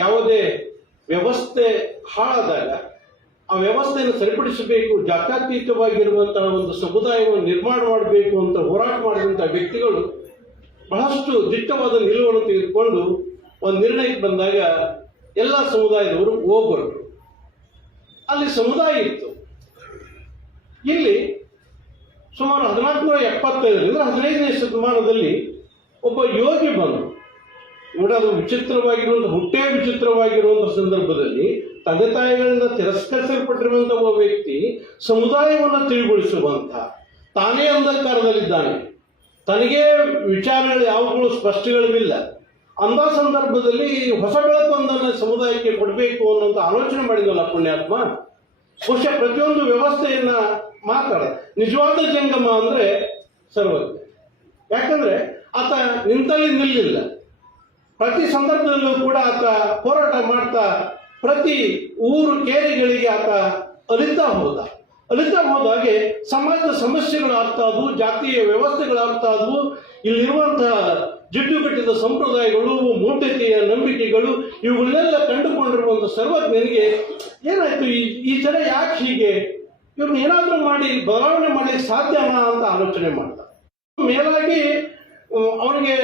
ಯಾವುದೇ ವ್ಯವಸ್ಥೆ ಹಾಳಾದಾಗ ಆ ವ್ಯವಸ್ಥೆಯನ್ನು ಸರಿಪಡಿಸಬೇಕು, ಜಾತ್ಯತೀತವಾಗಿರುವಂತಹ ಒಂದು ಸಮುದಾಯವನ್ನು ನಿರ್ಮಾಣ ಮಾಡಬೇಕು ಅಂತ ಹೋರಾಟ ಮಾಡಿದಂತಹ ವ್ಯಕ್ತಿಗಳು ಬಹಳಷ್ಟು ದಿಟ್ಟವಾದ ನಿಲುವನ್ನು ತೆಗೆದುಕೊಂಡು ಒಂದು ನಿರ್ಣಯಕ್ಕೆ ಬಂದಾಗ ಎಲ್ಲ ಸಮುದಾಯದವರು ಹೋಗ್ಬರು. ಅಲ್ಲಿ ಸಮುದಾಯ ಇತ್ತು. ಇಲ್ಲಿ ಸುಮಾರು ಹದಿನಾಲ್ಕುನೂರ ಎಪ್ಪತ್ತೈದರಿಂದ ಹದಿನೈದನೇ ಶತಮಾನದಲ್ಲಿ ಒಬ್ಬ ಯೋಗಿ ಬಂದು ನೋಡಿ, ಅದು ವಿಚಿತ್ರವಾಗಿರುವಂಥ ಹುಟ್ಟೇ ವಿಚಿತ್ರವಾಗಿರುವಂಥ ಸಂದರ್ಭದಲ್ಲಿ ತಂದೆ ತಾಯಿಗಳಿಂದ ತಿರಸ್ಕರಿಸಲ್ಪಟ್ಟಿರುವಂಥ ಒಬ್ಬ ವ್ಯಕ್ತಿ ಸಮುದಾಯವನ್ನು ತಿಳಿಗೊಳಿಸುವಂಥ, ತಾನೇ ಅಂಧಕಾರದಲ್ಲಿದ್ದಾನೆ. ತನಗೆ ವಿಚಾರಗಳು ಯಾವಾಗಲೂ ಸ್ಪಷ್ಟಗಳಿಲ್ಲ. ಅಂಥ ಸಂದರ್ಭದಲ್ಲಿ ಹೊಸ ಬೆಳಕೊಂದನ್ನು ಸಮುದಾಯಕ್ಕೆ ಕೊಡಬೇಕು ಅನ್ನೋಂಥ ಆಲೋಚನೆ ಮಾಡಿದ್ವಲ್ಲ ಪುಣ್ಯಾತ್ಮ? ಬಹುಶಃ ಪ್ರತಿಯೊಂದು ವ್ಯವಸ್ಥೆಯನ್ನ ಮಾತಾಡ. ನಿಜವಾದ ಜಂಗಮ ಅಂದ್ರೆ ಸರ್ವಜ್ಞ. ಯಾಕಂದ್ರೆ ಆತ ನಿಂತಲ್ಲಿ ನಿಲ್ಲಿಲ್ಲ. ಪ್ರತಿ ಸಂದರ್ಭದಲ್ಲೂ ಕೂಡ ಆತ ಹೋರಾಟ ಮಾಡ್ತಾ ಪ್ರತಿ ಊರು ಕೇರಿಗಳಿಗೆ ಆತ ಅಲಿತಾ ಹೋದ. ಅಲಿತಾ ಹೋದಾಗೆ ಸಮಾಜದ ಸಮಸ್ಯೆಗಳು ಆಗ್ತಾ ಇದ್ವು ಜಾತಿಯ ವ್ಯವಸ್ಥೆಗಳಾಗ್ತಾ ಇದ್ವು ಇಲ್ಲಿರುವಂತಹ ಜಿಡ್ಡು ಕಟ್ಟಿದ ಸಂಪ್ರದಾಯಗಳು ಮೂಢತೆಯ ನಂಬಿಕೆಗಳು, ಇವುಗಳನ್ನೆಲ್ಲ ಕಂಡುಕೊಂಡಿರುವಂಥ ಸರ್ವಜ್ಞನಿಗೆ ಏನಾಯ್ತು? ಈ ಈ ಜನ ಯಾಕೆ ಹೀಗೆ? ಇವ್ರನ್ನ ಏನಾದರೂ ಮಾಡಿ, ಬದಲಾವಣೆ ಮಾಡಿ ಸಾಧ್ಯನಾ ಅಂತ ಆಲೋಚನೆ ಮಾಡ್ತಾರೆ ಮೇಲಾಗಿ ಅವನಿಗೆ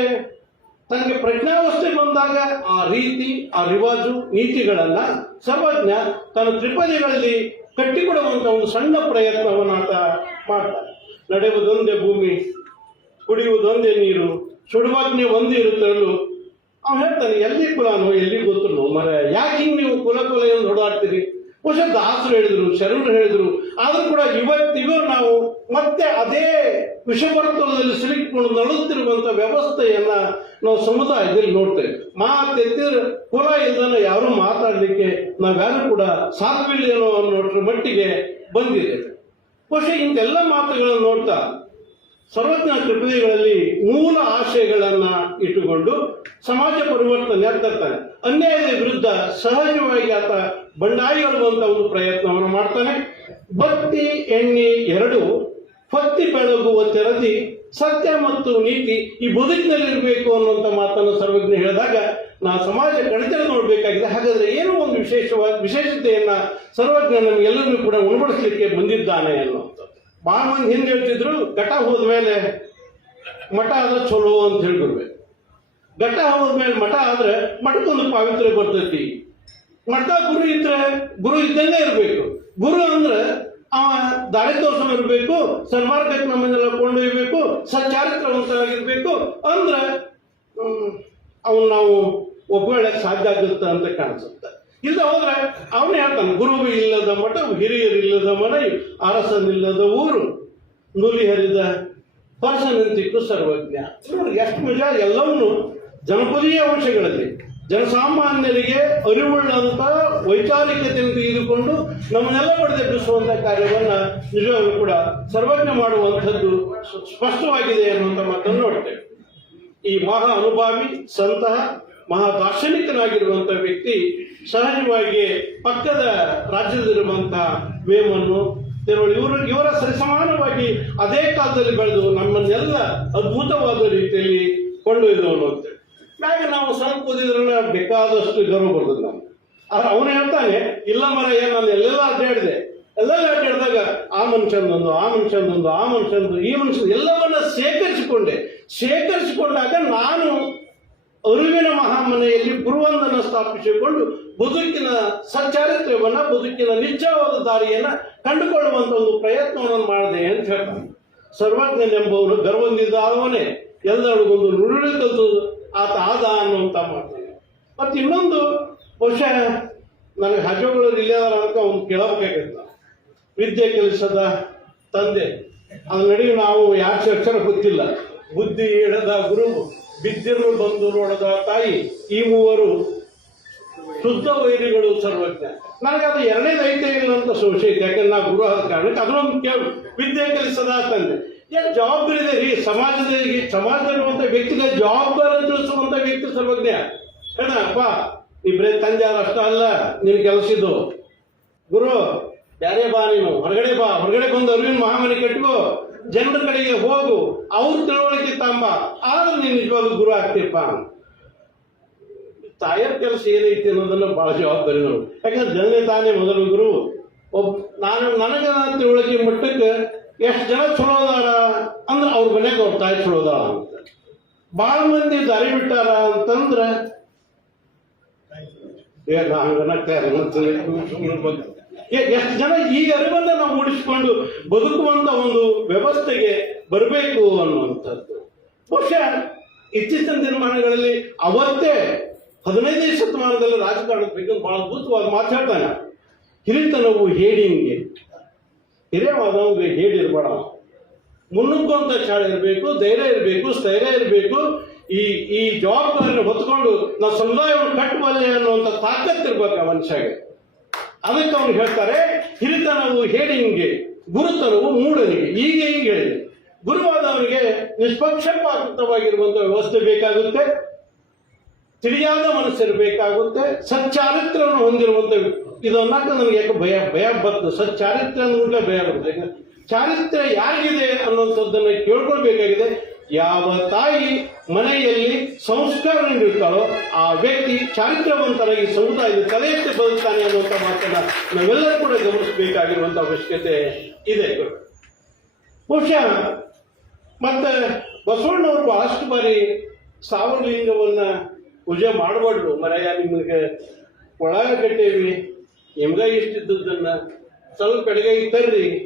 ತನಗೆ ಪ್ರಜ್ಞಾವಸ್ಥೆ ಬಂದಾಗ ಆ ರೀತಿ, ಆ ರಿವಾಜು, ನೀತಿಗಳನ್ನ ಸರ್ವಜ್ಞ ತನ್ನ ತ್ರಿಪದಿಗಳಲ್ಲಿ ಕಟ್ಟಿಕೊಡುವಂತ ಒಂದು ಸಣ್ಣ ಪ್ರಯತ್ನವನ್ನು ಆತ ಮಾಡ್ತಾನೆ. ನಡೆಯುವುದೊಂದೇ ಭೂಮಿ ಕುಡಿಯುವುದೊಂದೇ ನೀರು ಸುಡುವಾಜ್ಞೆ ಒಂದೇ ಇರುತ್ತಲ್ಲೂ ಅವ್ನು ಹೇಳ್ತಾನೆ, ಎಲ್ಲಿ ಕುಲನೋ ಎಲ್ಲಿ ಗೊತ್ತು ಮರ, ಯಾಕೆ ಹಿಂಗೆ ನೀವು ಕುಲ ಕುಲ ಎಂದು ಹೊಡಾಡ್ತೀರಿ ಬಹುಶಃ ದಾಸರು ಹೇಳಿದ್ರು, ಶರಣರು ಹೇಳಿದ್ರು. ಆದ್ರೂ ಕೂಡ ಇವತ್ತಿಗೂ ನಾವು ಮತ್ತೆ ಅದೇ ವಿಷಭರ್ತದಲ್ಲಿ ಸಿಲುಕಿಕೊಂಡು ನಡುತ್ತಿರುವಂತ ವ್ಯವಸ್ಥೆಯನ್ನ ನಾವು ಸಮುದಾಯದಲ್ಲಿ ನೋಡ್ತೇವೆ. ಮಾತೆತ್ತ ಕುಲ ಇಲ್ದನ ಯಾರು ಮಾತಾಡಲಿಕ್ಕೆ ನಾವ್ಯಾರು ಕೂಡ ಸಾಧ್ವಿಲ್ಲೇನೋ ಅನ್ನೋದ್ರ ಮಟ್ಟಿಗೆ ಬಂದಿದೆ. ಬಹುಶಃ ಇಂತೆಲ್ಲ ಮಾತುಗಳನ್ನು ನೋಡ್ತಾ ಸರ್ವಜ್ಞ ಕೃಪೆಗಳಲ್ಲಿ ಮೂಲ ಆಶಯಗಳನ್ನ ಇಟ್ಟುಕೊಂಡು ಸಮಾಜ ಪರಿವರ್ತನೆ ತರ್ತಾನೆ ಅನ್ಯಾಯದ ವಿರುದ್ಧ ಸಹಜವಾಗಿ ಆತ ಬಂಡಾಯಿ ಹೇಳುವಂತ ಒಂದು ಪ್ರಯತ್ನವನ್ನು ಮಾಡ್ತಾನೆ. ಭಕ್ತಿ ಎಣ್ಣೆ ಎರಡು ಹೊತ್ತಿ ಬೆಳಗುವ ತೆರದಿ, ಸತ್ಯ ಮತ್ತು ನೀತಿ ಈ ಬದುಕಿನಲ್ಲಿ ಇರಬೇಕು ಅನ್ನುವಂಥ ಮಾತನ್ನು ಸರ್ವಜ್ಞ ಹೇಳಿದಾಗ, ನಾ ಸಮಾಜ ಕಣಿತನ ನೋಡಬೇಕಾಗಿದೆ. ಹಾಗಾದ್ರೆ ಏನೋ ಒಂದು ವಿಶೇಷವಾದ ವಿಶೇಷತೆಯನ್ನ ಸರ್ವಜ್ಞ ನಮಗೆಲ್ಲರಿಗೂ ಕೂಡ ಉಣಬಡಿಸಲಿಕ್ಕೆ ಬಂದಿದ್ದಾನೆ ಅನ್ನುವಂಥದ್ದು. ಭಾಳ ಮಂದಿ ಹಿಂದೆ ಹೇಳ್ತಿದ್ರು, ಘಟ ಹೋದ್ಮೇಲೆ ಮಠ ಆದ್ರೆ ಚಲೋ ಅಂತ ಹೇಳ್ಬಿಡ್ಬೇಕು. ಘಟ ಹೋದ್ಮೇಲೆ ಮಠ ಆದ್ರೆ ಮಠಕ್ಕೊಂದು ಪಾವಿತ್ರ್ಯ ಬರ್ತೈತಿ. ಮಠ ಗುರು ಇದ್ರೆ ಗುರು ಇದ್ದಂಗೆ ಇರಬೇಕು. ಗುರು ಅಂದ್ರೆ ಅವ ದಾರಿ ತೋರ್ಸೋ ಇರಬೇಕು ಸನ್ಮಾರ್ಗಕ್ಕೆ ನಮ್ಮನ್ನೆಲ್ಲ ಕೊಂಡೊಯ್ಯಬೇಕು ಸಚ್ಚಾರಿತ್ರವಂತರಾಗಿರ್ಬೇಕು ಅಂದ್ರೆ ಅವನು ನಾವು ಒಪ್ಕೊಳ್ಳಕ್ಕೆ ಸಾಧ್ಯ ಆಗುತ್ತೆ ಅಂತ ಕಾಣಿಸುತ್ತೆ. ಇಲ್ಲ ಹೋದ್ರೆ ಅವನೇ ಹೇಳ್ತಾನೆ ಗುರು ಇಲ್ಲದ ಮಠ, ಹಿರಿಯರು ಇಲ್ಲದ ಮನೆ ಅರಸನಿಲ್ಲದ ಊರು ನುಲಿ ಹರಿದ ಪರಸನಂತಿತ್ತು ಸರ್ವಜ್ಞ ಎಷ್ಟು ಮಜಾ ಎಲ್ಲವನ್ನೂ ಜನಪದೀಯ ಅಂಶಗಳಲ್ಲಿ ಜನಸಾಮಾನ್ಯರಿಗೆ ಅರಿವುಳ್ಳಂತ ವೈಚಾರಿಕತೆಯನ್ನು ತೆಗೆದುಕೊಂಡು ನಮ್ಮನ್ನೆಲ್ಲ ಪಡೆದೆಬ್ಬಿಸುವಂತ ಕಾರ್ಯವನ್ನ ನಿಜವಾಗ್ಲೂ ಕೂಡ ಸರ್ವಜ್ಞ ಮಾಡುವಂಥದ್ದು ಸ್ಪಷ್ಟವಾಗಿದೆ ಅನ್ನುವಂಥ ಮಾತನ್ನು ನೋಡ್ತೇವೆ. ಈ ಮಹಾ ಅನುಭಾವಿ ಸಂತಹ ಮಹಾ ದಾರ್ಶನಿಕನಾಗಿರುವಂತ ವ್ಯಕ್ತಿ ಸಹಜವಾಗಿ ಪಕ್ಕದ ರಾಜ್ಯದಲ್ಲಿರುವಂತಹ ವೇಮನ್ನು ಇವರು, ಇವರ ಸರಿಸಮಾನವಾಗಿ ಅದೇ ಕಾಲದಲ್ಲಿ ಬೆಳೆದು ನಮ್ಮನ್ನೆಲ್ಲ ಅದ್ಭುತವಾದ ರೀತಿಯಲ್ಲಿ ಕೊಂಡೊಯ್ದವನು ಅಂತೇಳಿ ಮ್ಯಾಗ ನಾವು ಸ್ವಲ್ಪ ಓದಿದ್ರೆ ಬೇಕಾದಷ್ಟು ಗರ್ವ ಬರ್ತದೆ ನಾವು ಆದ್ರೆ ಅವನು ಹೇಳ್ತಾನೆ, ಇಲ್ಲ ಮರ ಏನು ನಾನು ಎಲ್ಲೆಲ್ಲ ಅಡ್ಡಾಡಿದೆ ಎಲ್ಲೆಲ್ಲ ಅಡ್ಡಾಡಿದಾಗ ಆ ಮನುಷ್ಯನೊಂದು ಆ ಮನುಷ್ಯನೊಂದು ಆ ಮನುಷ್ಯನೊಂದು ಈ ಮನುಷ್ಯ ಎಲ್ಲವನ್ನ ಶೇಖರಿಸಿಕೊಂಡೆ. ಶೇಖರಿಸಿಕೊಂಡಾಗ ನಾನು ಅರಿವಿನ ಮಹಾಮನೆಯಲ್ಲಿ ಗುರುವಂದನ ಸ್ಥಾಪಿಸಿಕೊಂಡು ಬದುಕಿನ ಸಚ್ಚಾರಿತ್ರ್ಯವನ್ನ, ಬದುಕಿನ ನಿಜವಾದ ದಾರಿಯನ್ನ ಕಂಡುಕೊಳ್ಳುವಂತ ಒಂದು ಪ್ರಯತ್ನವನ್ನು ಮಾಡಿದೆ ಅಂತ ಹೇಳ್ತಾನೆ. ಸರ್ವಜ್ಞನೆಂಬವನು ಗರ್ವದಿಂದ ಅವನೇ ಎಲ್ಲರಿಗೊಂದು ನುಡಿದು ಆತ ಆದ ಅನ್ನುವಂತ ಮಾಡ್ತಾನೆ. ಮತ್ತೆ ಇನ್ನೊಂದು ಬಹುಶಃ ನನಗೆ ಹಜಗಳು ಇಲ್ಲದಾರ ಅಂತ ಒಂದು ಕೇಳಬೇಕಾಗಿತ್ತು. ವಿದ್ಯೆ ಕೆಲಸದ ತಂದೆ. ಅದ್ರ ನಡುವೆ ನಾವು ಯಾಕೆ ಅಕ್ಷರ ಗೊತ್ತಿಲ್ಲ. ಬುದ್ಧಿ ಇಡದ ಗುರು ಬಿದ್ದಿರು ಬಂದು ನೋಡದ ತಾಯಿ, ಈ ಮೂವರು ಶುದ್ಧ ವೈರಿಗಳು ಸರ್ವಜ್ಞ. ನನಗೆ ಅದು ಎರಡನೇ ದೈತ್ಯ ಇಲ್ಲ ಅಂತ ಸಂಶಯ ಐತೆ ಯಾಕಂದ್ರೆ ನಾವು ಗುರು ಆದ ಕಾರಣಕ್ಕೆ ಅದನ್ನೊಂದು ಕೇಳ. ವಿದ್ಯೆ ಕೆಲಸದ ತಂದೆ. ಏನು ಜವಾಬ್ದಾರಿ ಇದೆ? ರೀ ಸಮಾಜದ ಸಮಾಜದಲ್ಲಿರುವಂಥ ವ್ಯಕ್ತಿಗೆ ಜವಾಬ್ದಾರಿ ಸರ್ವಜ್ಞ ಹೇಳ ಅಪ್ಪ ಇಬ್ಬರೇ ತಂದೆ ಅಷ್ಟ ಅಲ್ಲ, ನಿನ್ ಕೆಲಸಿದ್ದು ಗುರು, ಬ್ಯಾರೆ ಬಾ ನೀನು. ಹೊರಗಡೆ ಬಾ, ಹೊರಗಡೆ ಬಂದು ಅರಿವಿನ ಮಹಾಮನಿ ಕಟ್ಕೋ ಜನರ ಕಡೆಗೆ ಹೋಗು. ಅವ್ರ ತಿಳುವಳಿಕೆ ತಾಂಬ. ಆದ್ರೆ ನೀನ್ ನಿಜವಾಗ್ಲೂ ಗುರು ಆಗ್ತೀಪ್ಪ ತಾಯರ್ ಕೆಲಸ ಏನೈತಿ ಅನ್ನೋದನ್ನ ಬಹಳ ಜವಾಬ್ದಾರಿ ನಾವು ಯಾಕಂದ್ರೆ ಜನನೇ ತಾನೇ ಮೊದಲು ಗುರು. ಒಬ್ಬ ನಾನು, ನನಗ ತಿಳುವಳಿಕೆ ಮಟ್ಟಕ್ಕೆ ಎಷ್ಟು ಜನ ಚಲೋ ಅದಾರ ಅಂದ್ರೆ ಅವ್ರ ಮನೆಗೆ ಅವ್ರ ತಾಯಿ ಚಲೋ ಅಂತ. ಭಾಳ ಮಂದಿ ದಾರಿ ಬಿಟ್ಟಾರ ಅಂತಂದ್ರ ಏ ಹಂಗ ಎಷ್ಟು ಜನ ಈ ಅರಿವನ್ನ ನಾವು ಮೂಡಿಸಿಕೊಂಡು ಬದುಕುವಂತ ಒಂದು ವ್ಯವಸ್ಥೆಗೆ ಬರಬೇಕು ಅನ್ನುವಂಥದ್ದು. ಬಹುಶಃ ಇತ್ತೀಚಿನ ದಿನಮಾನಗಳಲ್ಲಿ ಅವತ್ತೇ ಹದಿನೈದನೇ ಶತಮಾನದಲ್ಲಿ ರಾಜಕಾರಣದ ಬಗ್ಗೆ ಬಹಳ ಅದ್ಭುತವಾಗಿ ಮಾತಾಡ್ತಾನೆ. ಹಿರಿತನವು ಹೇಡಿಂಗೆ ಹಿರಿಯವಾದವ್ಗೆ ಹೇಳಿರ್ಬೇಡ ಮುನ್ನುಗ್ಗುವಂತ ಚಾಳ ಇರಬೇಕು, ಧೈರ್ಯ ಇರಬೇಕು, ಸ್ಥೈರ್ಯ ಇರಬೇಕು. ಈ ಈ ಜವಾಬ್ದಾರಿನ ಹೊತ್ಕೊಂಡು ನಾವು ಸಮುದಾಯವನ್ನು ಕಟ್ಟಬಲ್ಲೆ ಅನ್ನುವಂಥ ತಾಕತ್ತಿರ್ಬೇಕು ಆ ಮನುಷ್ಯಗೆ. ಅದಕ್ಕೆ ಅವನು ಹೇಳ್ತಾರೆ, ಹಿರಿತನವು ಹೇಡಿಂಗೆ ಗುರುತನವು ಮೂಡನಿಗೆ ಈಗ ಹೇಳಿ. ಹೇಳಿದೆ ಗುರುವಾದವನಿಗೆ ನಿಷ್ಪಕ್ಷಪಾತವಾಗಿರುವಂಥ ವ್ಯವಸ್ಥೆ ಬೇಕಾಗುತ್ತೆ. ತಿಳಿಯಾದ ಮನಸ್ಸಿರಬೇಕಾಗುತ್ತೆ ಸಚ್ಚಾರಿತ್ರವನ್ನು ಹೊಂದಿರುವಂತ ಇದು ಅನ್ನಕ್ಕೆ ನನಗೆ ಯಾಕೆ ಭಯ ಭಯ ಬರ್ತದೆ ಸಚ್ಚಾರಿತ್ರ ಅಂದ್ರೆ ಭಯ ಬರ್ತದೆ ಚಾರಿತ್ರ್ಯ ಯಾರಿಗಿದೆ ಅನ್ನುವಂಥದ್ದನ್ನು ಕೇಳ್ಕೊಳ್ಬೇಕಾಗಿದೆ ಯಾವ ತಾಯಿ ಮನೆಯಲ್ಲಿ ಸಂಸ್ಕಾರ ನೀಡುತ್ತಾಳೋ ಆ ವ್ಯಕ್ತಿ ಚಾರಿತ್ರ್ಯವಂತರಾಗಿ ಸಮುದಾಯದ ತಲೆ ಎತ್ತಿ ಬದುಕ್ತಾನೆ ಅನ್ನುವಂಥ ಮಾತನ್ನ ನಾವೆಲ್ಲರೂ ಕೂಡ ಗಮನಿಸಬೇಕಾಗಿರುವಂಥ ಅವಶ್ಯಕತೆ ಇದೆ. ಬಹುಶಃ ಮತ್ತೆ ಬಸವಣ್ಣವರು ಬಹಳಷ್ಟು ಬಾರಿ ಸಾವಲಿಂಗವನ್ನ ಪೂಜೆ ಮಾಡಬಾರ್ದು. ಮರೆಯ, ನಿಮಗೆ ಒಳಗ ಕಟ್ಟೇವಿ ನಿಮ್ಗ ಇಷ್ಟಿದ್ದದನ್ನ ಸ್ವಲ್ಪ ಕಡೆಗೆ ತರ್ರಿ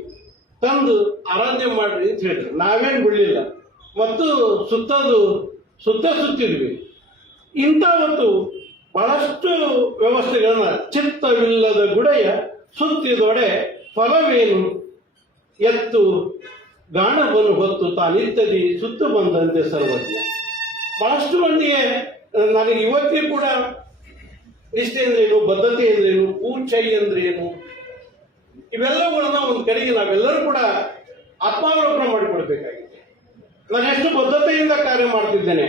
ತಂದು ಆರಾಧನೆ ಮಾಡ್ರಿ ಅಂತ ಹೇಳಿದ್ರು. ನಾವೇನು ಬಿಡಲಿಲ್ಲ. ಮತ್ತು ಸುತ್ತದು, ಸುತ್ತ ಸುತ್ತಿದ್ವಿ. ಇಂಥ ಒಂದು ಬಹಳಷ್ಟು ವ್ಯವಸ್ಥೆಗಳನ್ನ ಚಿತ್ತವಿಲ್ಲದ ಗುಡೆಯ ಸುತ್ತಿದೊಡೆ ಫಲವೇನು? ಎತ್ತು ಗಾಣವನ್ನು ಹೊತ್ತು ತಾನಿತ್ತದಿ, ಸುತ್ತು ಬಂದಂತೆ ಸರ್ವಜ್ಞ. ಬಹಳಷ್ಟು ಮಂದಿಗೆ, ನನಗೆ ಇವತ್ತಿಗೂ ಕೂಡ ನಿಷ್ಠೆ ಅಂದ್ರೇನು, ಬದ್ಧತೆ ಅಂದ್ರೇನು ಪೂಚೈ ಅಂದ್ರೇನು ಇವೆಲ್ಲಗಳನ್ನ ಒಂದು ಕಡೆಗೆ ನಾವೆಲ್ಲರೂ ಕೂಡ ಆತ್ಮಾವಲೋಕನ ಮಾಡಿಕೊಳ್ಬೇಕಾಗಿದೆ. ನಾನು ಎಷ್ಟು ಬದ್ಧತೆಯಿಂದ ಕಾರ್ಯ ಮಾಡ್ತಿದ್ದೇನೆ,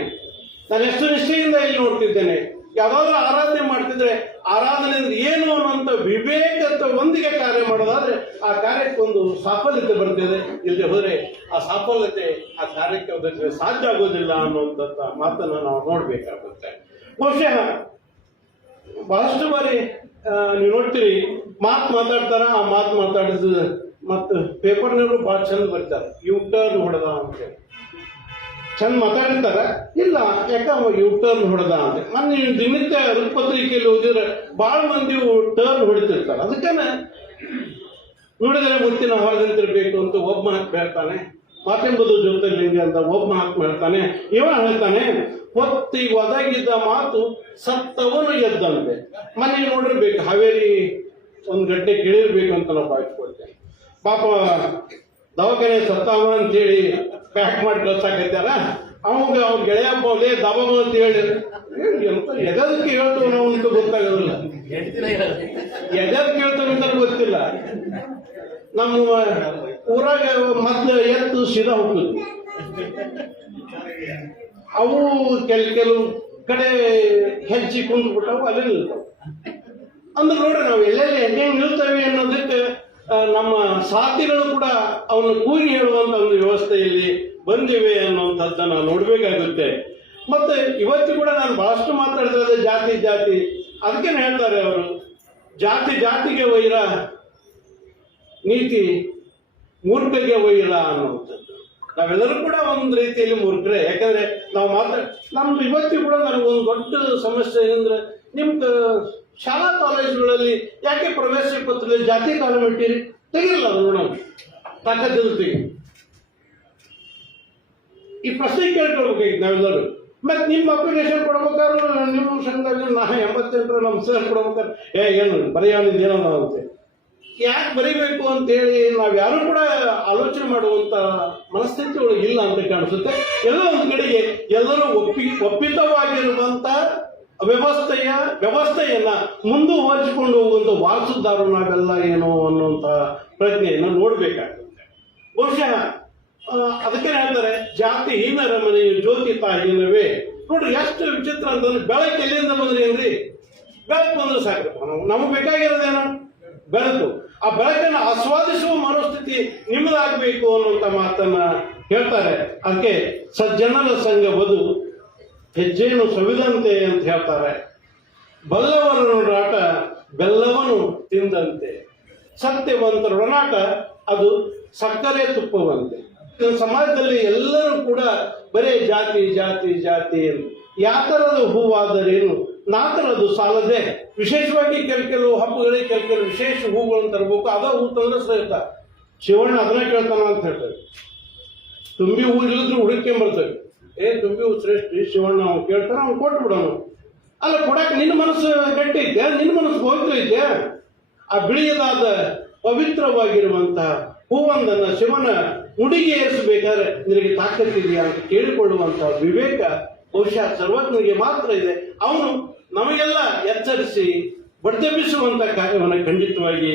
ನಾನು ಎಷ್ಟು ನಿಷ್ಠೆಯಿಂದ ಇಲ್ಲಿ ನೋಡ್ತಿದ್ದೇನೆ, ಯಾವ್ದಾದ್ರು ಆರಾಧನೆ ಮಾಡ್ತಿದ್ರೆ ಆರಾಧನೆ ಏನು ಅನ್ನೋಂಥ ವಿವೇಕತ್ವದೊಂದಿಗೆ ಕಾರ್ಯ ಮಾಡೋದಾದ್ರೆ ಆ ಕಾರ್ಯಕ್ಕೊಂದು ಸಾಫಲ್ಯತೆ ಬರ್ತಿದೆ. ಇಲ್ಲಿ ಹೋದ್ರೆ ಆ ಸಾಫಲ್ಯತೆ ಆ ಕಾರ್ಯಕ್ಕೆ ಸಾಧ್ಯ ಆಗೋದಿಲ್ಲ ಅನ್ನುವಂಥ ಮಾತನ್ನ ನಾವು ನೋಡ್ಬೇಕಾಗುತ್ತೆ. ಬಹುಶಃ ಬಹಳಷ್ಟು ಬಾರಿ ನೀವು ನೋಡ್ತೀರಿ, ಮಾತು ಮಾತಾಡ್ತಾರ, ಆ ಮಾತು ಮಾತಾಡಿದ ಮತ್ತು ಪೇಪರ್ನವರು ಭಾಳ ಚಂದ ಬರ್ತಾರೆ. ಯು ಟರ್ನ್ ಹೊಡೆದ ಅಂತೇಳಿ. ಚಂದ ಮಾತಾಡಿರ್ತಾರ? ಇಲ್ಲ ಯಾಕ ಯು ಟರ್ನ್ ಹೊಡೆದ ಅಂತ ನಾನು ನೀವು ದಿನನಿತ್ಯ ಪತ್ರಿಕೆಯಲ್ಲಿ ಓದಿದ್ರೆ ಭಾಳ ಮಂದಿ ಟರ್ನ್ ಹೊಡಿತಿರ್ತಾರೆ. ಅದಕ್ಕೆ ನೋಡಿದ್ರೆ ಮುಂದಿನ ಹೊರಗಂತಿರ್ಬೇಕು ಅಂತ ಒಬ್ಬ ಹೇಳ್ತಾನೆ ಮಾತೆಂಬುದು ಜ್ಯೋತಿರ್ಲಿಂಗ ಅಂತ ಒಬ್ಬ ಮಹಾತ್ಮ ಹೇಳ್ತಾನೆ. ಇವ ಹೇಳ್ತಾನೆ ಹೊತ್ತಿ ಒದಗಿದ ಮಾತು ಸತ್ತವನು ಎದ್ದಂತೆ ಮನೆ ನೋಡಿರ್ಬೇಕು ಹಾವೇರಿ ಒಂದು ಗಂಟೆ ಕೇಳಿರ್ಬೇಕು ಅಂತ ನಾವು ಭಾವಿಸ್ಕೊಳ್ತೇವೆ. ಪಾಪ ದವಾಖಾನೆ ಅಂತ ಹೇಳಿ ಪ್ಯಾಕ್ ಮಾಡಿ ಕಳ್ಸಾಕೈತಾರ ಅವಾಗ ಅವ್ರ ಗೆಳೆಯ ಬೋಲೆ ದಬಗ ಅಂತ ಹೇಳಿ. ಎದಕ್ಕೆ ಹೇಳ್ತೇವೆ ನಾವು ಅಂತ ಗೊತ್ತಾಗೋದಿಲ್ಲ. ಎದಕ್ಕೆ ಹೇಳ್ತೇವೆ ಅಂತ ಗೊತ್ತಿಲ್ಲ. ನಮ್ಮ ಊರಾಗ ಮೊದ್ಲು ಎತ್ತು ಸೀದಾ ಹೋಗ್ತದೆ. ಅವು ಕೆಲ ಕೆಲವು ಕಡೆ ಹೆಚ್ಚಿ ಕುಂದ್ಬಿಟ್ಟವು, ಅಲ್ಲಿ ಅಂದ್ರೆ ನೋಡ್ರಿ, ನಾವು ಎಲ್ಲೆಲ್ಲಿ ಹೆಂಗೆ ನಿಲ್ತೇವೆ ಅನ್ನೋದಕ್ಕೆ ನಮ್ಮ ಸಾಥಿಗಳು ಕೂಡ ಅವನು ಕೂರಿ ಹೇಳುವಂತ ಒಂದು ವ್ಯವಸ್ಥೆಯಲ್ಲಿ ಬಂದಿವೆ ಅನ್ನುವಂಥದ್ದನ್ನ ನೋಡ್ಬೇಕಾಗುತ್ತೆ. ಮತ್ತೆ ಇವತ್ತು ಕೂಡ ನಾನು ಬಹಳಷ್ಟು ಮಾತಾಡ್ತಾ ಜಾತಿ ಜಾತಿ. ಅದಕ್ಕೇನು ಹೇಳ್ತಾರೆ ಅವರು, ಜಾತಿ, ಜಾತಿಗೆ ವೈರ ನೀತಿ. ಮೂರ್ಖಗೆ ಒಯ್ಯಲ್ಲ ಅನ್ನುವಂಥದ್ದು. ನಾವೆಲ್ಲರೂ ಕೂಡ ಒಂದು ರೀತಿಯಲ್ಲಿ ಮೂರ್ಖರೆ. ಯಾಕಂದ್ರೆ ನಾವು ಮಾತ್ರ ನಮ್ದು ಇವತ್ತಿ ಕೂಡ ನನಗೊಂದು ದೊಡ್ಡ ಸಮಸ್ಯೆ ಏನಂದ್ರೆ ನಿಮ್ದು ಶಾಲಾ ಕಾಲೇಜುಗಳಲ್ಲಿ ಯಾಕೆ ಪ್ರವೇಶ ಪತ್ರದಲ್ಲಿ ಜಾತಿ ಕಾಲಂ ಇಟ್ಟಿರಿ? ತೆಗಿಲ್ಲ ಅದು ತಾಕತ್ತಿದ್ದು ತೆಗಿ ಈ ಪ್ರಶ್ನೆ ಕೇಳ್ಕೊಳ್ಬೇಕಾಗಿತ್ತು ನಾವೆಲ್ಲರೂ. ಮತ್ತೆ ನಿಮ್ಮ ಅಪ್ಲಿಕೇಶನ್ ಕೊಡ್ಬೇಕಾದ್ರೂ, ನಿಮ್ಮ ಸಂಘದಲ್ಲಿ ನಾ ಎಂಬತ್ತೆಂಟರ ನಮ್ಮ ಸರ್ ಕೊಡ್ಬೇಕಾದ್ರೆ ಏನು ಬರೆಯೋನಿದ್ದೇನೋ ಅಂತೆ ಯಾಕೆ ಬರಿಬೇಕು ಅಂತೇಳಿ ನಾವು ಯಾರು ಕೂಡ ಆಲೋಚನೆ ಮಾಡುವಂತ ಮನಸ್ಥಿತಿ ಒಳಗೆ ಇಲ್ಲ ಅಂತ ಕಾಣಿಸುತ್ತೆ. ಎಲ್ಲ ಒಂದು ಕಡೆಗೆ ಎಲ್ಲರೂ ಒಪ್ಪಿ, ಒಪ್ಪಿತವಾಗಿರುವಂತ ವ್ಯವಸ್ಥೆಯ, ವ್ಯವಸ್ಥೆಯನ್ನ ಮುಂದುವರಿಸಿಕೊಂಡು ಹೋಗುವಂತ ವಾರಸುದಾರರು ನಾವೆಲ್ಲ ಏನು ಅನ್ನುವಂತ ಪ್ರಜ್ಞೆಯನ್ನು ನೋಡ್ಬೇಕಾಗುತ್ತೆ. ಬಹುಶಃ ಅದಕ್ಕೆ ಹೇಳ್ತಾರೆ ಜಾತಿ ಹೀನರ ಮನೆಯು ಜ್ಯೋತಿ ತಾಯಿನವೇ. ನೋಡ್ರಿ, ಎಷ್ಟು ವಿಚಿತ್ರ ಅಂತಂದ್ರೆ ಬೆಳಕು ಎಲ್ಲಿಂದ ಬಂದ್ರಿ ಏನ್ರಿ ಬೆಳಕು ಬಂದ್ರೆ ಸಾಕು. ನಮಗೆ ಬೇಕಾಗಿರೋದೇನು? ಬೆಳಕು. ಆ ಬೆಳಕನ್ನು ಆಸ್ವಾದಿಸುವ ಮನೋಸ್ಥಿತಿ ನಿಮ್ಮದಾಗಬೇಕು ಅನ್ನುವಂಥ ಮಾತನ್ನ ಹೇಳ್ತಾರೆ. ಅದಕ್ಕೆ ಸಜ್ಜನರ ಸಂಘ ಬದು ಹೆಜ್ಜೆಯನ್ನು ಸವಿದಂತೆ ಅಂತ ಹೇಳ್ತಾರೆ. ಬಲ್ಲವರ ಒಡನಾಟ ಬೆಲ್ಲವನು ತಿಂದಂತೆ. ಸತ್ಯವಂತರ ಒಡನಾಟ ಅದು ಸಕ್ಕರೆ ತುಪ್ಪವಂತೆ. ಸಮಾಜದಲ್ಲಿ ಎಲ್ಲರೂ ಕೂಡ ಬರೇ ಜಾತಿ ಜಾತಿ ಜಾತಿ ಎಂದು ಯಾತರದ ಹೂವಾದರೇನು? ನಾತರದು ಸಾಲದೆ ವಿಶೇಷವಾಗಿ ಕೆಲ ಕೆಲವು ಹಬ್ಬಗಳಿಗೆ ಕೆಲ ಕೆಲವು ವಿಶೇಷ ಹೂಗಳನ್ನು ತರಬೇಕು ಅದ ಹೂ ತಂದ್ರೆ ಸಹಿತ ಶಿವಣ್ಣ ಅದನ್ನ ಕೇಳ್ತಾನ ಅಂತ ಹೇಳ್ತಾರೆ. ತುಂಬಿ ಹೂ ಇಲ್ಲದ್ರು ಹುಡುಕ್ಕೊಂಡ್ ಬರ್ತವೆ ಏ, ತುಂಬಿ ಹೂ ಶ್ರೇಷ್ಠಿ ಶಿವಣ್ಣ ಅವ್ನು ಕೇಳ್ತಾನ, ಅವ್ನು ಕೊಟ್ಟು ಬಿಡೋನು ಅಲ್ಲ, ಕೊಡಕ್ಕೆ ನಿನ್ನ ಮನಸ್ಸು ಗಟ್ಟಿ ನಿನ್ನ ಮನಸ್ಸು ಪವಿತ್ರ ಐತೆ ಆ ಬಿಳಿಯದಾದ ಪವಿತ್ರವಾಗಿರುವಂತಹ ಹೂವೊಂದನ್ನ ಶಿವನ ಮುಡಿಗೆ ಏರಿಸಬೇಕಾದ್ರೆ ನಿನಗೆ ತಾಕತ್ತಿದೆಯಾ ಅಂತ ಕೇಳಿಕೊಳ್ಳುವಂತಹ ವಿವೇಕ ಬಹುಶಃ ಸರ್ವಜ್ಞನಿಗೆ ಮಾತ್ರ ಇದೆ. ಅವನು ನಮಗೆಲ್ಲ ಎಚ್ಚರಿಸಿ ಬಡ್ತೆಬ್ಬಿಸುವಂತ ಕಾರ್ಯವನ್ನು ಖಂಡಿತವಾಗಿ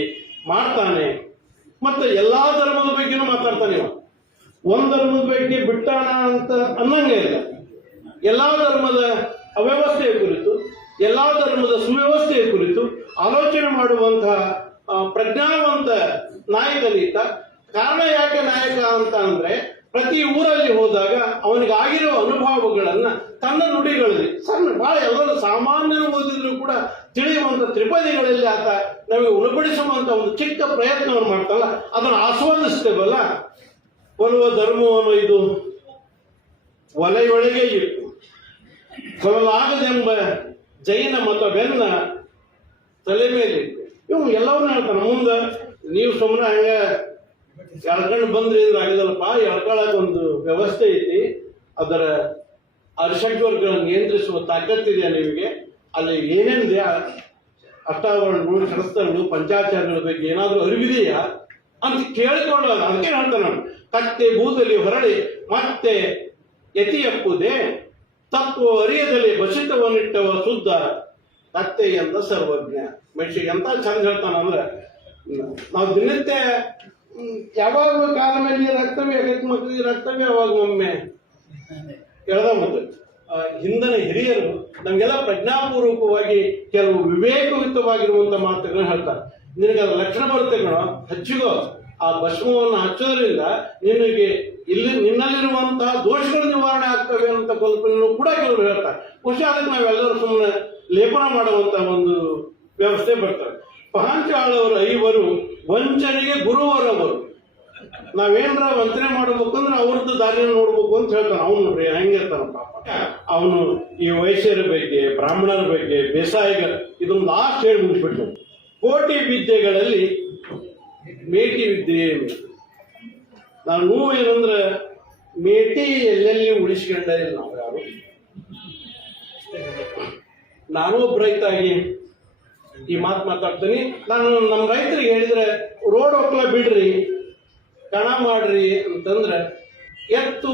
ಮಾಡ್ತಾನೆ. ಮತ್ತೆ ಎಲ್ಲಾ ಧರ್ಮದ ಬಗ್ಗೆನೂ ಮಾತಾಡ್ತಾನೆ ಒಂದ್ ಧರ್ಮದ ಬಗ್ಗೆ ಬಿಟ್ಟಾಣ ಅಂತ ಅನ್ನಂಗೆ ಇಲ್ಲ. ಎಲ್ಲಾ ಧರ್ಮದ ಅವ್ಯವಸ್ಥೆಯ ಕುರಿತು, ಎಲ್ಲಾ ಧರ್ಮದ ಸುವ್ಯವಸ್ಥೆಯ ಕುರಿತು ಆಲೋಚನೆ ಮಾಡುವಂತಹ ಪ್ರಜ್ಞಾವಂತ ನಾಯಕನೀತ ಕಾರಣ ಯಾಕೆ ನಾಯಕ ಅಂತ ಅಂದ್ರೆ ಪ್ರತಿ ಊರಲ್ಲಿ ಹೋದಾಗ ಅವನಿಗೆ ಆಗಿರುವ ಅನುಭವಗಳನ್ನ ತನ್ನ ನುಡಿಗಳಲ್ಲಿ, ಸಣ್ಣ, ಬಹಳ ಎಲ್ಲರೂ ಸಾಮಾನ್ಯರು ಓದಿದ್ರು ಕೂಡ ತಿಳಿಯುವಂತ ತ್ರಿಪದಿಗಳಲ್ಲಿ ಆತ ನಮಗೆ ಉಣಬಡಿಸುವಂತ ಒಂದು ಚಿಕ್ಕ ಪ್ರಯತ್ನವನ್ನು ಮಾಡ್ತಲ್ಲ ಅದನ್ನು ಆಸ್ವಾದಿಸ್ತೇವಲ್ಲ? ಒಲುವ ಧರ್ಮವನ್ನು ಇದು ಒಲೆಯೊಳಗೆ ಇಟ್ಟು, ಕೊಲಲಾಗದೆಂಬ ಜೈನ ಮತವೆನ್ನ ತಲೆ ಮೇಲೆ ಇವು ಎಲ್ಲವನ್ನೂ ಹೇಳ್ತಾನೆ, ಮುಂದೆ, ನೀವು ಸುಮ್ಮನೆ ಹಂಗ ಎಳ್ಕೊಂಡು ಬಂದ್ರೆ ಆಗಿದಲ್ಲಪ್ಪ ಎಳ್ಕೊಳಕ್ ಒಂದು ವ್ಯವಸ್ಥೆ ಐತಿ, ಅದರ ಅರ್ಷಡ್ವರ್ಗಗಳನ್ನು ನಿಯಂತ್ರಿಸುವ ತಾಕತ್ತಿದೆಯಾ ನಿಮಗೆ? ಅಲ್ಲಿ ಏನೇನಿದೆ ಅಷ್ಟಾವರಣಗಳು ಶಸ್ತ್ರಗಳು ಪಂಚಾಚಾರಗಳ ಬಗ್ಗೆ ಏನಾದರೂ ಅರಿವಿದೆಯಾ? ಅಂತ ಕೇಳಿಕೊಂಡು ಅದಕ್ಕೆ ಹೇಳ್ತಾನೆ ನಾನು. ಕತ್ತೆ ಹೊರಳಿ, ಮತ್ತೆ ಯತಿಯಪ್ಪುದೆ ತಪ್ಪು ಅರಿಯದಲ್ಲಿ ಬಸಿತವನ್ನಿಟ್ಟವ ಶುದ್ಧ ಕತ್ತೆ ಎಂದ ಸರ್ವಜ್ಞ. ಮನುಷ್ಯ ಎಂತ ಚಂದ ಹೇಳ್ತಾನ ಅಂದ್ರೆ, ನಾವು ದಿನನಿತ್ಯ ಯಾವಾಗ ಕಾಲ ಮೇಲೆ ನೀರು ಹಾಕ್ತವೆ ಮಕ್ಕಳು ಹಾಕ್ತವೆ ಅವಾಗ ಒಮ್ಮೆ ಹೇಳ್ದ ಮತ್ತೆ ಹಿಂದಿನ ಹಿರಿಯರು ನಮಗೆಲ್ಲ ಪ್ರಜ್ಞಾಪೂರ್ವಕವಾಗಿ ಕೆಲವು ವಿವೇಕಯುತವಾಗಿರುವಂತ ಮಾತುಗಳನ್ನ ಹೇಳ್ತಾರೆ. ನಿನಗೆ ಅದು ಲಕ್ಷಣ ಬರುತ್ತೆ ಕಣ ಹಚ್ಚಿಗೋ ಆ ಭಸ್ಮವನ್ನು ಹಚ್ಚೋದ್ರಿಂದ ನಿನಗೆ ಇಲ್ಲಿ ನಿನ್ನಲ್ಲಿರುವಂತಹ ದೋಷಗಳು ನಿವಾರಣೆ ಆಗ್ತವೆ ಅಂತ ಕಲ್ಪನೆಯನ್ನು ಕೂಡ ಕೆಲವರು ಹೇಳ್ತಾರೆ. ಬಹುಶಃ ಅದಕ್ಕೆ ನಾವೆಲ್ಲರೂ ಸುಮ್ಮನೆ ಲೇಪನ ಮಾಡುವಂತ ಒಂದು ವ್ಯವಸ್ಥೆ ಬರ್ತಾರೆ ಪಹಾಂಚಾಳವರು ಐವರು, ವಂಚನೆಗೆ ಗುರುವರವರು. ನಾವೇನ್ರ ವಂಚನೆ ಮಾಡ್ಬೇಕಂದ್ರೆ ಅವ್ರದ್ದು ದಾರಿ ನೋಡ್ಬೇಕು ಅಂತ ಹೇಳ್ತಾನೆ. ಅವ್ನು ನೋಡ್ರಿ ಹೆಂಗಿರ್ತಾನ ಪಾಪ. ಅವನು ಈ ವೈಶ್ಯರ ಬಗ್ಗೆ, ಬ್ರಾಹ್ಮಣರ ಬಗ್ಗೆ ಬೇಸಾಯಿಗ ಇದೊಂದು ಲಾಸ್ಟ್ ಹೇಳಿ ಮುಗಿಸ್ಬಿಟ್ಟು ಕೋಟಿ ವಿದ್ಯೆಗಳಲ್ಲಿ ಮೇಟಿ ವಿದ್ಯೆ? ನಾನು ನೋವು ಏನಂದ್ರೆ ಮೇಟಿ ಎಲ್ಲೆಲ್ಲಿ ಉಳಿಸ್ಕೊಂಡ ನಾವು ಯಾರು? ನಾನು ಒಬ್ಬ ರೈತ ಆಗಿ ಈ ಮಾತು ಮಾತಾಡ್ತೀನಿ. ನಾನು ನಮ್ಮ ರೈತರಿಗೆ ಹೇಳಿದ್ರೆ, ರೋಡ್ ಹೋಗ್ಲ ಬಿಡ್ರಿ, ಕಣ ಮಾಡ್ರಿ ಅಂತಂದ್ರೆ, ಎತ್ತು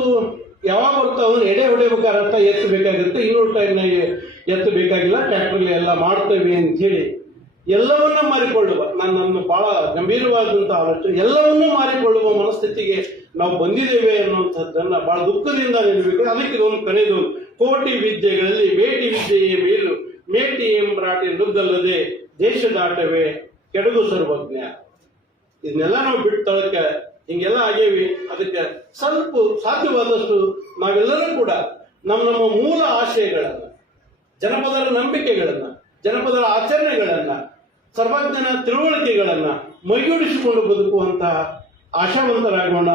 ಯಾವಾಗ ಬರ್ತಾವ ಎಡೆ ಹೊಡಿಬೇಕಾದ್ರೆ ಅಂತ ಎತ್ತು ಬೇಕಾಗುತ್ತೆ ಟೈಮ್ ಟೈಮ್ನಾಗ ಎತ್ತು ಬೇಕಾಗಿಲ್ಲ ಟ್ಯಾಕ್ಟ್ರಲ್ಲಿ ಎಲ್ಲ ಮಾಡ್ತೇವೆ ಅಂತ ಹೇಳಿ ಎಲ್ಲವನ್ನ ಮಾರಿಕೊಳ್ಳುವ. ನಾನು ನನ್ನ ಬಹಳ ಗಂಭೀರವಾದಂತ ಆಲೋಚನೆ, ಎಲ್ಲವನ್ನೂ ಮಾರಿಕೊಳ್ಳುವ ಮನಸ್ಥಿತಿಗೆ ನಾವು ಬಂದಿದ್ದೇವೆ ಅನ್ನುವಂಥದ್ದನ್ನ ಬಹಳ ದುಃಖದಿಂದ ಹೇಳಬೇಕು. ಅದಕ್ಕೆ ಇದೊಂದು ಕರೆದು, ಕೋಟಿ ವಿದ್ಯೆಗಳಲ್ಲಿ ಬೇಟಿ ವಿದ್ಯೆಯೇ ಮೇಲು ಮೇಟಿ ಎಂಬ್ರಾಟಿ ನುಗ್ಗಲ್ಲದೆ ದೇಶದಾಟವೇ ಕೆಡಗು ಸರ್ವಜ್ಞ. ಇದನ್ನೆಲ್ಲ ನಾವು ಬಿಟ್ಟು ತಳಕ ಹಿಂಗೆಲ್ಲ ಆಗೇವಿ ಅದಕ್ಕೆ ಸ್ವಲ್ಪ ಸಾಧ್ಯವಾದಷ್ಟು ನಾವೆಲ್ಲರೂ ಕೂಡ ನಮ್ಮ ನಮ್ಮ ಮೂಲ ಆಶಯಗಳನ್ನ ಜನಪದರ ನಂಬಿಕೆಗಳನ್ನ ಜನಪದರ ಆಚರಣೆಗಳನ್ನ, ಸರ್ವಜ್ಞನ ತಿಳುವಳಿಕೆಗಳನ್ನ ಮೈಗೂಡಿಸಿಕೊಂಡು ಬದುಕುವಂತಹ ಆಶಾವಂತರಾಗೋಣ.